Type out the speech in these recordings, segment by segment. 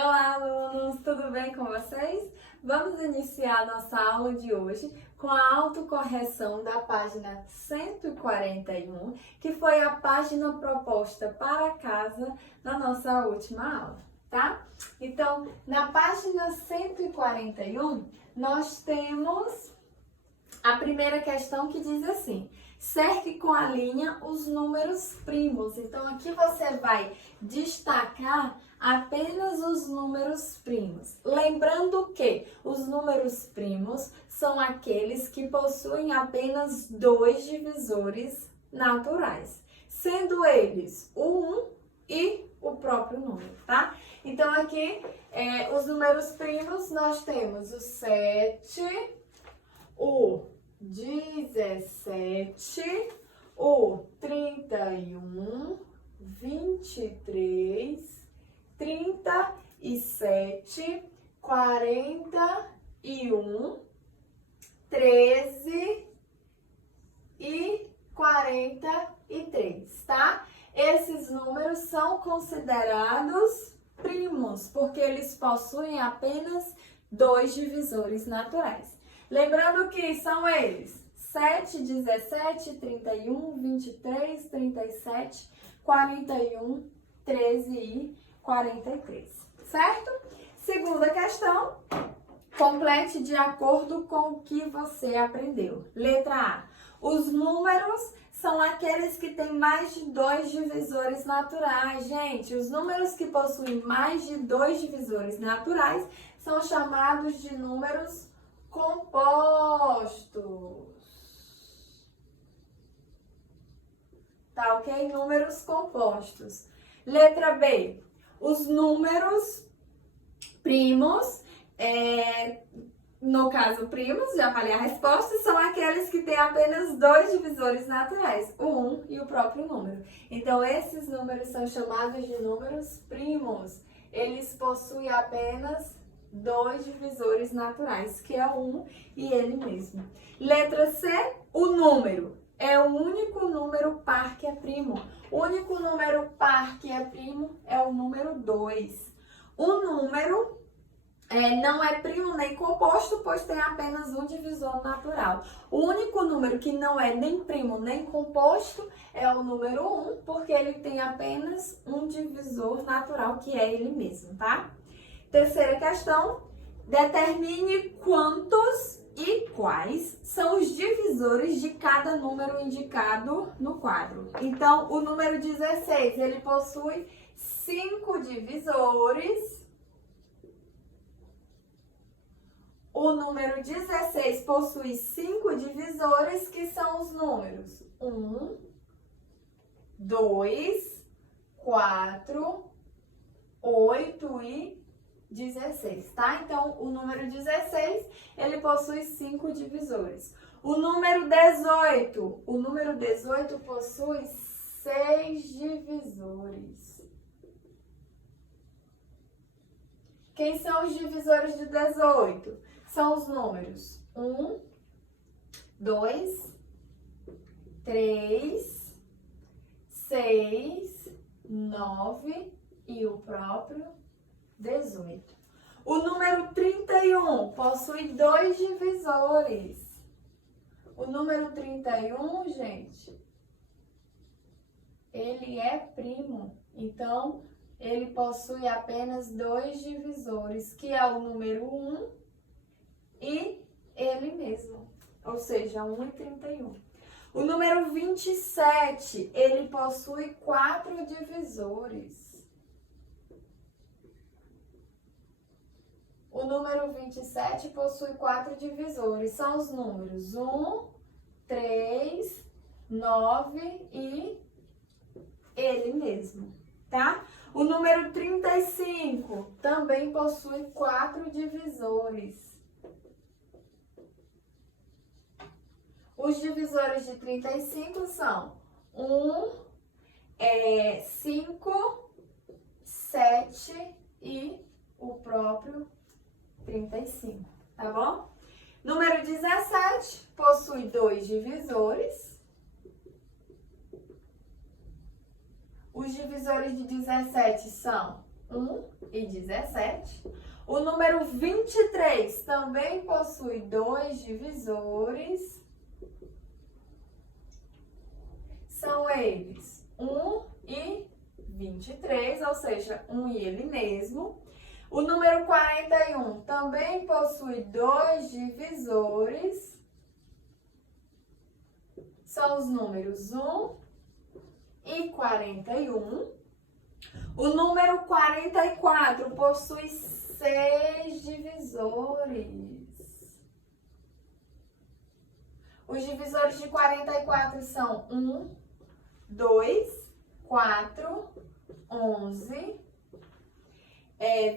Olá, alunos! Tudo bem com vocês? Vamos iniciar nossa aula de hoje com a autocorreção da página 141, que foi a página proposta para casa na nossa última aula, tá? Então, na página 141, nós temos a primeira questão que diz assim: cerque com a linha os números primos. Então, aqui você vai destacar apenas os números primos. Lembrando que os números primos são aqueles que possuem apenas dois divisores naturais, sendo eles o 1 e o próprio número, tá? Então, aqui, os números primos, nós temos o 7, o 17, o 31, 23, 37, 41, 13 e 43, tá? Esses números são considerados primos, porque eles possuem apenas dois divisores naturais. Lembrando que são eles 7, 17, 31, 23, 37, 41, 13 e 43, certo? Segunda questão, complete de acordo com o que você aprendeu. Letra A, os números são aqueles que têm mais de dois divisores naturais. Gente, os números que possuem mais de dois divisores naturais são chamados de números compostos. Tá, ok? Números compostos. Letra B. Os números primos, no caso primos, já falei a resposta, são aqueles que têm apenas dois divisores naturais, o 1 e o próprio número. Então, esses números são chamados de números primos. Eles possuem apenas dois divisores naturais, que é o 1 e ele mesmo. Letra C, o número. É o único número par que é primo. O único número par que é primo é o número 2. O número não é primo nem composto, pois tem apenas um divisor natural. O único número que não é nem primo nem composto é o número 1, porque ele tem apenas um divisor natural, que é ele mesmo, tá? Terceira questão, determine quantos e quais são os divisores de cada número indicado no quadro. Então, o número 16, ele possui 5 divisores. O número 16 possui 5 divisores, que são os números 1, 2, 4, 8 e 16, tá? Então, o número 16, ele possui 5 divisores. O número 18 possui 6 divisores. Quem são os divisores de 18? São os números 1, 2, 3, 6, 9 e o próprio 18. O número 31 possui dois divisores. O número 31, gente, ele é primo. Então, ele possui apenas dois divisores, que é o número 1 e ele mesmo. Ou seja, 1 e 31. O número 27, ele possui 4 divisores. O número 27 possui 4 divisores. São os números 1, 3, 9 e ele mesmo, tá? O número 35 também possui 4 divisores. Os divisores de 35 são 1, 5, 7 e o próprio 35, tá bom? Número 17 possui dois divisores. Os divisores de 17 são 1 e 17. O número 23 também possui dois divisores. São eles 1 e 23, ou seja, 1 e ele mesmo. O número 41 também possui dois divisores. São os números 1 e 41. O número 44 possui 6 divisores. Os divisores de 44 são 1, 2, 4, 11,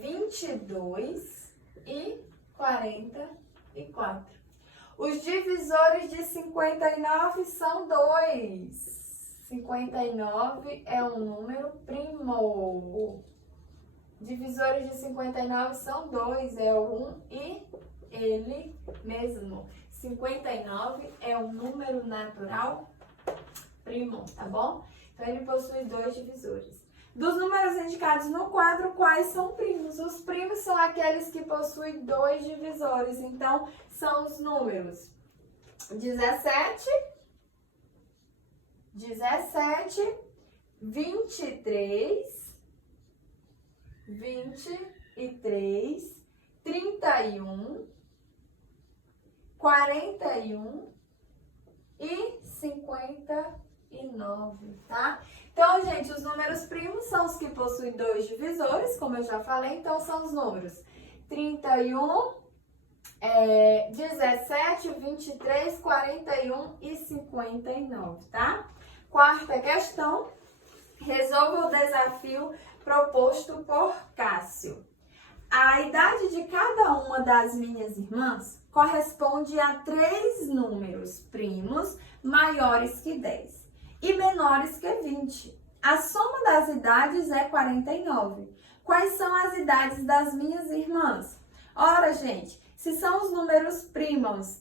22 e 44. Os divisores de 59 são 2. 59 é um número primo. Divisores de 59 são 2, é o 1 e ele mesmo. 59 é um número natural primo, tá bom? Então, ele possui dois divisores. Dos números indicados no quadro, quais são primos? Os primos são aqueles que possuem dois divisores. Então, são os números 17, 23, 23, 31, 41 e 59, tá? Então, gente, os números primos são os que possuem dois divisores, como eu já falei. Então, são os números 31, 17, 23, 41 e 59, tá? Quarta questão. Resolva o desafio proposto por Cássio. A idade de cada uma das minhas irmãs corresponde a 3 números primos maiores que 10 e menores que 20. A soma das idades é 49. Quais são as idades das minhas irmãs? Ora, gente, se são os números primos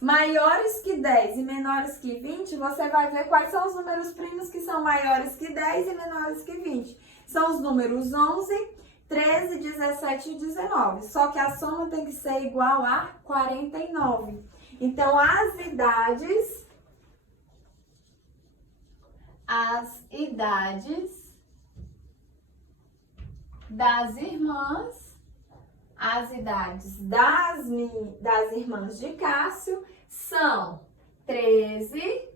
maiores que 10 e menores que 20, você vai ver quais são os números primos que são maiores que 10 e menores que 20. São os números 11, 13, 17 e 19. Só que a soma tem que ser igual a 49. Então, as idades das irmãs, as idades das irmãs de Cássio são 13,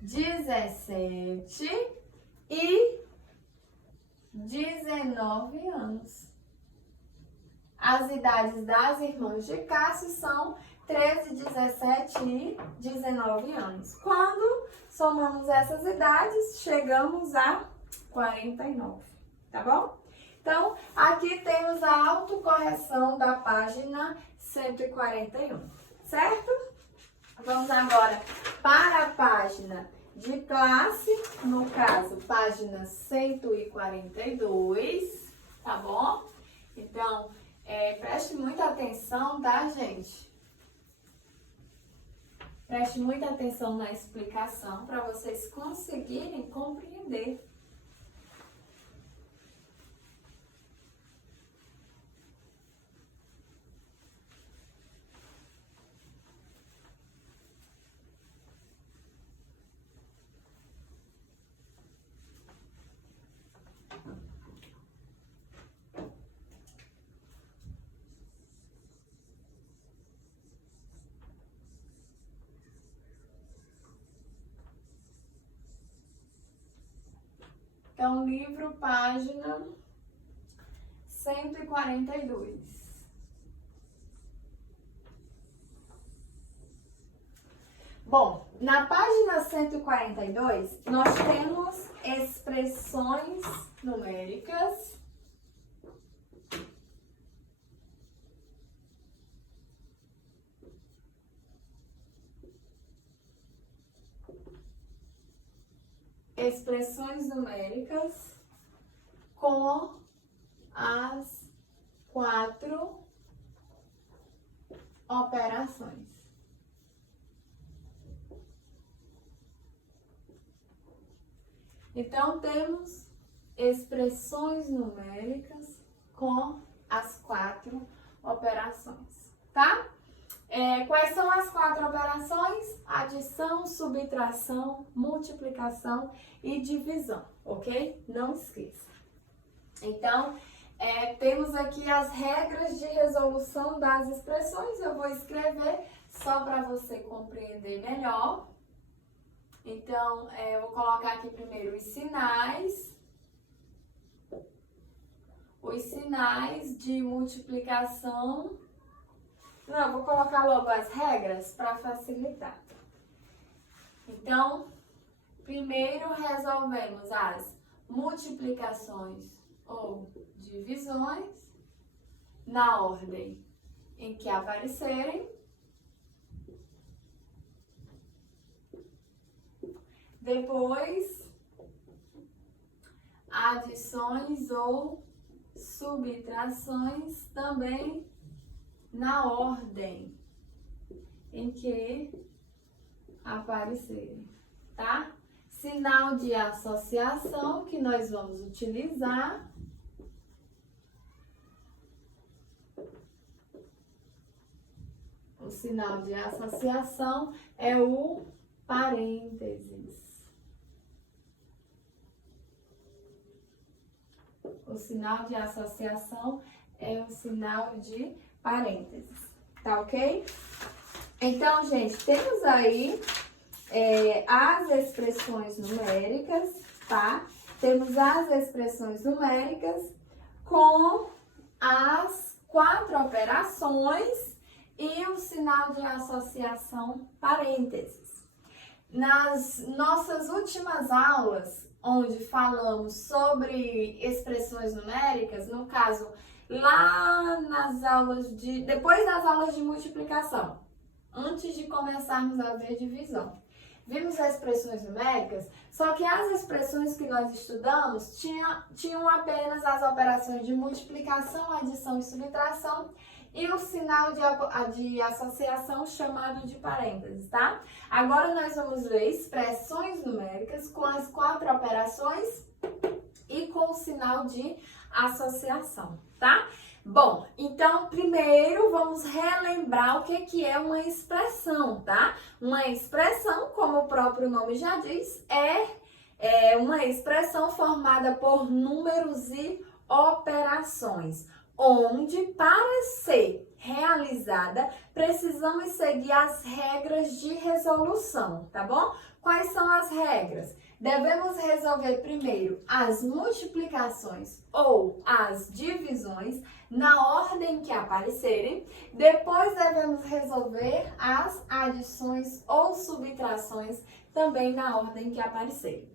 17 e 19 anos. As idades das irmãs de Cássio são 13, 17 e 19 anos. Quando somamos essas idades, chegamos a 49, tá bom? Então, aqui temos a autocorreção da página 141, certo? Vamos agora para a página de classe, no caso, página 142, tá bom? Então, preste muita atenção, tá, gente? Preste muita atenção na explicação para vocês conseguirem compreender. Então, livro, página 142. Bom, na página 142, nós temos expressões numéricas. Expressões numéricas com as 4 operações. Então, temos expressões numéricas com as 4 operações, tá? Quais são as 4 operações? Adição, subtração, multiplicação e divisão, ok? Não esqueça. Então, temos aqui as regras de resolução das expressões. Eu vou escrever só para você compreender melhor. Então, eu vou colocar aqui primeiro os sinais de multiplicação. Não, eu vou colocar logo as regras para facilitar. Então, primeiro resolvemos as multiplicações ou divisões na ordem em que aparecerem. Depois, adições ou subtrações também na ordem em que aparecerem, tá? Sinal de associação que nós vamos utilizar. O sinal de associação é o parênteses. O sinal de associação é o sinal de parênteses, tá ok? Então, gente, temos aí as expressões numéricas, tá? Temos as expressões numéricas com as 4 operações e o sinal de associação parênteses. Nas nossas últimas aulas, onde falamos sobre expressões numéricas, no caso, lá nas aulas depois das aulas de multiplicação, antes de começarmos a ver divisão, vimos as expressões numéricas, só que as expressões que nós estudamos tinham apenas as operações de multiplicação, adição e subtração, e o sinal de associação chamado de parênteses, tá? Agora nós vamos ver expressões numéricas com as 4 operações e com o sinal de associação, tá? Bom, então primeiro vamos relembrar o que é uma expressão, tá? Uma expressão, como o próprio nome já diz, é uma expressão formada por números e operações, onde para ser realizada precisamos seguir as regras de resolução, tá bom? Quais são as regras? Devemos resolver primeiro as multiplicações ou as divisões na ordem que aparecerem. Depois devemos resolver as adições ou subtrações também na ordem que aparecerem.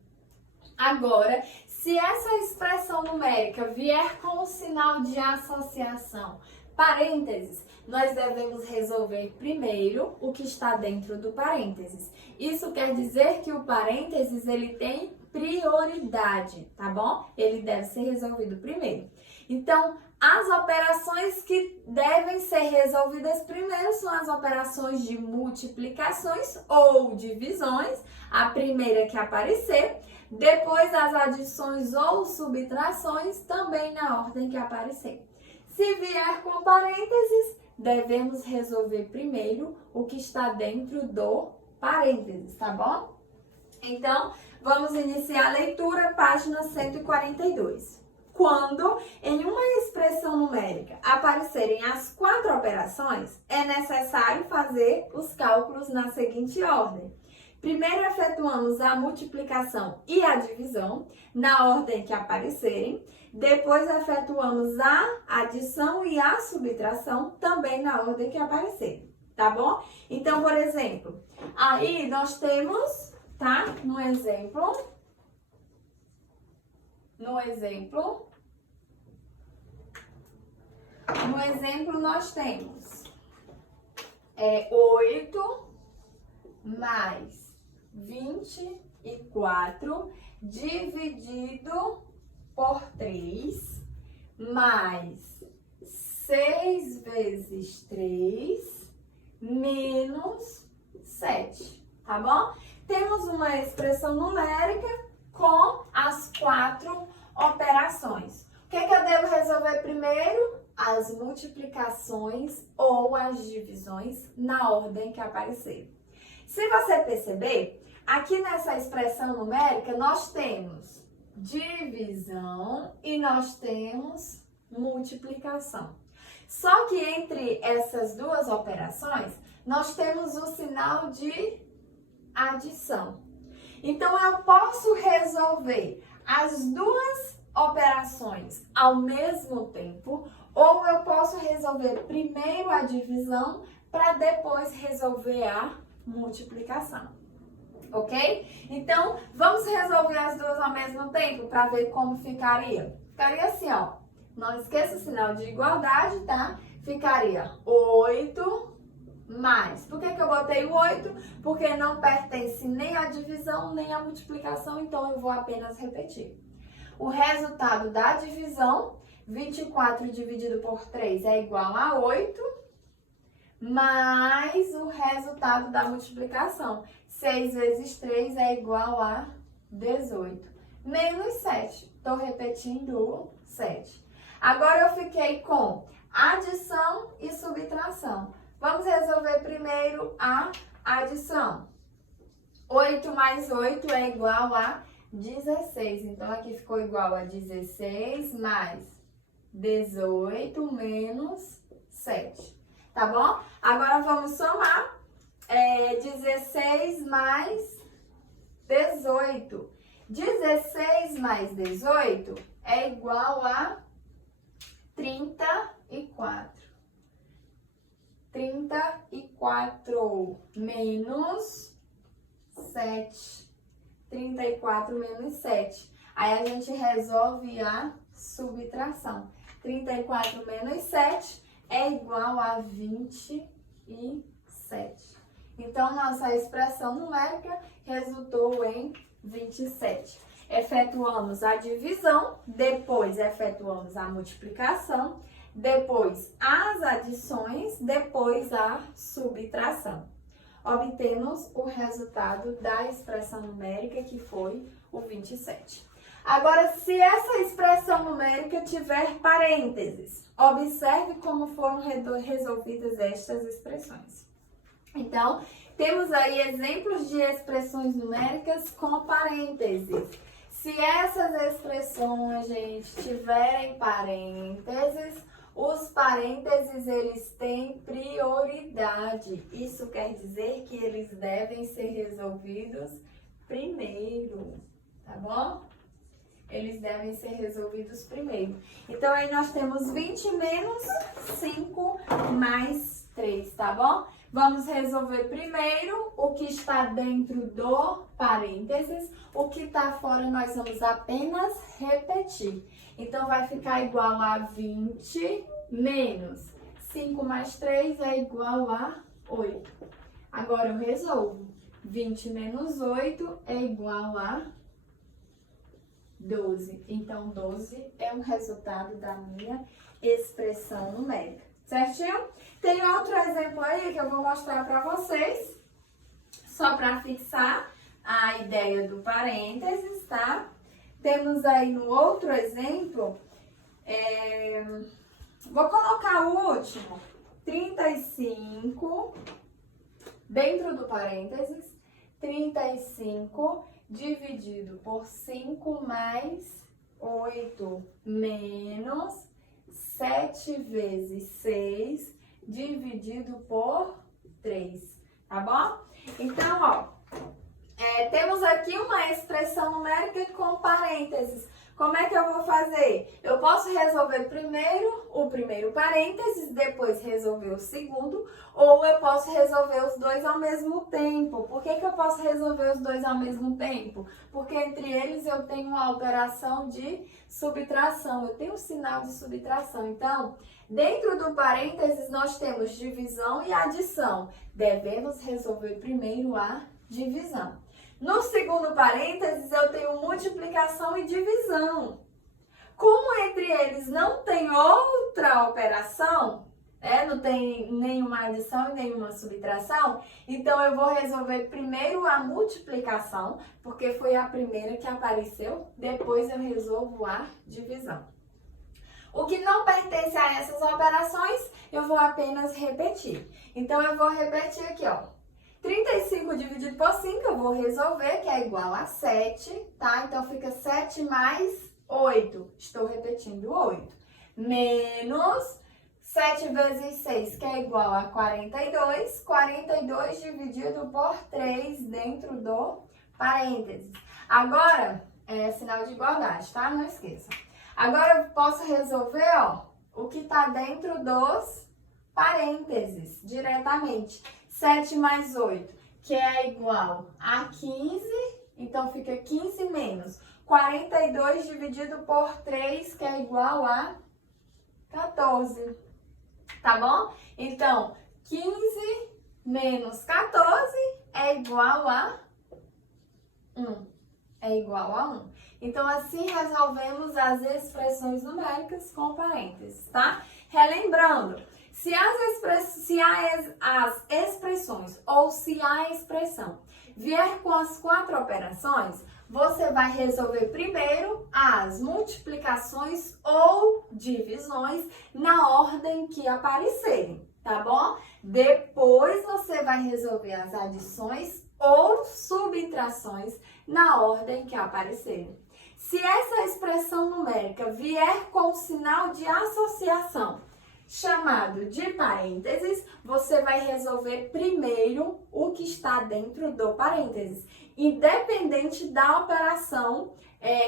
Agora, se essa expressão numérica vier com o sinal de associação, parênteses, nós devemos resolver primeiro o que está dentro do parênteses. Isso quer dizer que o parênteses ele tem prioridade, tá bom? Ele deve ser resolvido primeiro. Então, as operações que devem ser resolvidas primeiro são as operações de multiplicações ou divisões, a primeira que aparecer. Depois as adições ou subtrações, também na ordem que aparecer. Se vier com parênteses, devemos resolver primeiro o que está dentro do parênteses, tá bom? Então, vamos iniciar a leitura, página 142. Quando em uma expressão numérica aparecerem as 4 operações, é necessário fazer os cálculos na seguinte ordem. Primeiro efetuamos a multiplicação e a divisão na ordem que aparecerem. Depois efetuamos a adição e a subtração também na ordem que aparecerem, tá bom? Então, por exemplo, aí nós temos, tá? No exemplo nós temos 8 mais 24 dividido por 3 mais 6 vezes 3 menos 7, tá bom? Temos uma expressão numérica com as 4 operações operações. O que eu devo resolver primeiro? As multiplicações ou as divisões na ordem que aparecer. Se você perceber, aqui nessa expressão numérica nós temos divisão e nós temos multiplicação. Só que entre essas duas operações, nós temos o sinal de adição. Então, eu posso resolver as duas operações ao mesmo tempo, ou eu posso resolver primeiro a divisão para depois resolver a multiplicação. Ok? Então, vamos resolver as duas ao mesmo tempo para ver como ficaria. Ficaria assim, ó. Não esqueça o sinal de igualdade, tá? Ficaria 8 mais. Por que eu botei o 8? Porque não pertence nem à divisão, nem à multiplicação, então eu vou apenas repetir. O resultado da divisão, 24 dividido por 3 é igual a 8, mais o resultado da multiplicação, 6 vezes 3 é igual a 18, menos 7. Estou repetindo o 7. Agora eu fiquei com adição e subtração. Vamos resolver primeiro a adição. 8 mais 8 é igual a 16. Então, aqui ficou igual a 16 mais 18 menos 7. Tá bom? Agora, vamos somar. 16 mais 18. 16 mais 18 é igual a 34. 34 menos 7. 34 menos 7. Aí a gente resolve a subtração. 34 menos 7 é igual a 27. Então, nossa expressão numérica resultou em 27. Efetuamos a divisão, depois efetuamos a multiplicação, depois as adições, depois a subtração. Obtemos o resultado da expressão numérica, que foi o 27. Agora, se essa expressão numérica tiver parênteses, observe como foram resolvidas estas expressões. Então, temos aí exemplos de expressões numéricas com parênteses. Se essas expressões, gente, tiverem parênteses, os parênteses, eles têm prioridade. Isso quer dizer que eles devem ser resolvidos primeiro, tá bom? Eles devem ser resolvidos primeiro. Então, aí nós temos 20 menos 5 mais 3, tá bom? Vamos resolver primeiro o que está dentro do parênteses. O que está fora nós vamos apenas repetir. Então, vai ficar igual a 20 menos 5 mais 3 é igual a 8. Agora, eu resolvo. 20 menos 8 é igual a 12. Então, 12 é o resultado da minha expressão numérica. Certinho? Tem outro exemplo aí que eu vou mostrar para vocês, só para fixar a ideia do parênteses, tá? Temos aí no outro exemplo, vou colocar o último, 35, dentro do parênteses, 35 dividido por 5 mais 8 menos 7 vezes 6 dividido por 3, tá bom? Então, ó, temos aqui uma expressão numérica com parênteses. Como é que eu vou fazer? Eu posso resolver primeiro o primeiro parênteses, depois resolver o segundo, ou eu posso resolver os dois ao mesmo tempo. Por que eu posso resolver os dois ao mesmo tempo? Porque entre eles eu tenho uma operação de subtração, eu tenho um sinal de subtração. Então, dentro do parênteses nós temos divisão e adição. Devemos resolver primeiro a divisão. No segundo parênteses, eu tenho multiplicação e divisão. Como entre eles não tem outra operação, não tem nenhuma adição e nenhuma subtração, então eu vou resolver primeiro a multiplicação, porque foi a primeira que apareceu, depois eu resolvo a divisão. O que não pertence a essas operações, eu vou apenas repetir. Então, eu vou repetir aqui, ó. 35 dividido por 5, eu vou resolver, que é igual a 7, tá? Então, fica 7 mais 8. Estou repetindo 8. Menos 7 vezes 6, que é igual a 42. 42 dividido por 3 dentro do parênteses. Agora, é sinal de igualdade, tá? Não esqueça. Agora, eu posso resolver, ó, o que está dentro dos parênteses, diretamente. 7 mais 8, que é igual a 15, então fica 15 menos 42 dividido por 3, que é igual a 14, tá bom? Então, 15 menos 14 é igual a 1. É igual a 1. Então, assim resolvemos as expressões numéricas com parênteses, tá? Relembrando, se as expressões ou se a expressão vier com as 4 operações, você vai resolver primeiro as multiplicações ou divisões na ordem que aparecerem, tá bom? Depois você vai resolver as adições ou subtrações na ordem que aparecerem. Se essa expressão numérica vier com o sinal de associação, chamado de parênteses, você vai resolver primeiro o que está dentro do parênteses, independente da operação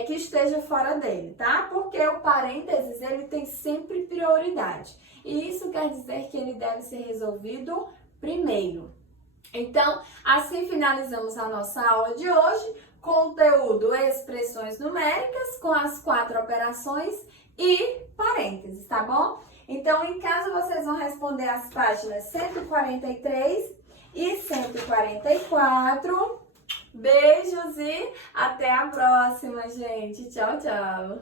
que esteja fora dele, tá? Porque o parênteses, ele tem sempre prioridade. E isso quer dizer que ele deve ser resolvido primeiro. Então, assim finalizamos a nossa aula de hoje. Conteúdo, expressões numéricas com as 4 operações e parênteses, tá bom? Então, em casa, vocês vão responder as páginas 143 e 144. Beijos e até a próxima, gente. Tchau, tchau!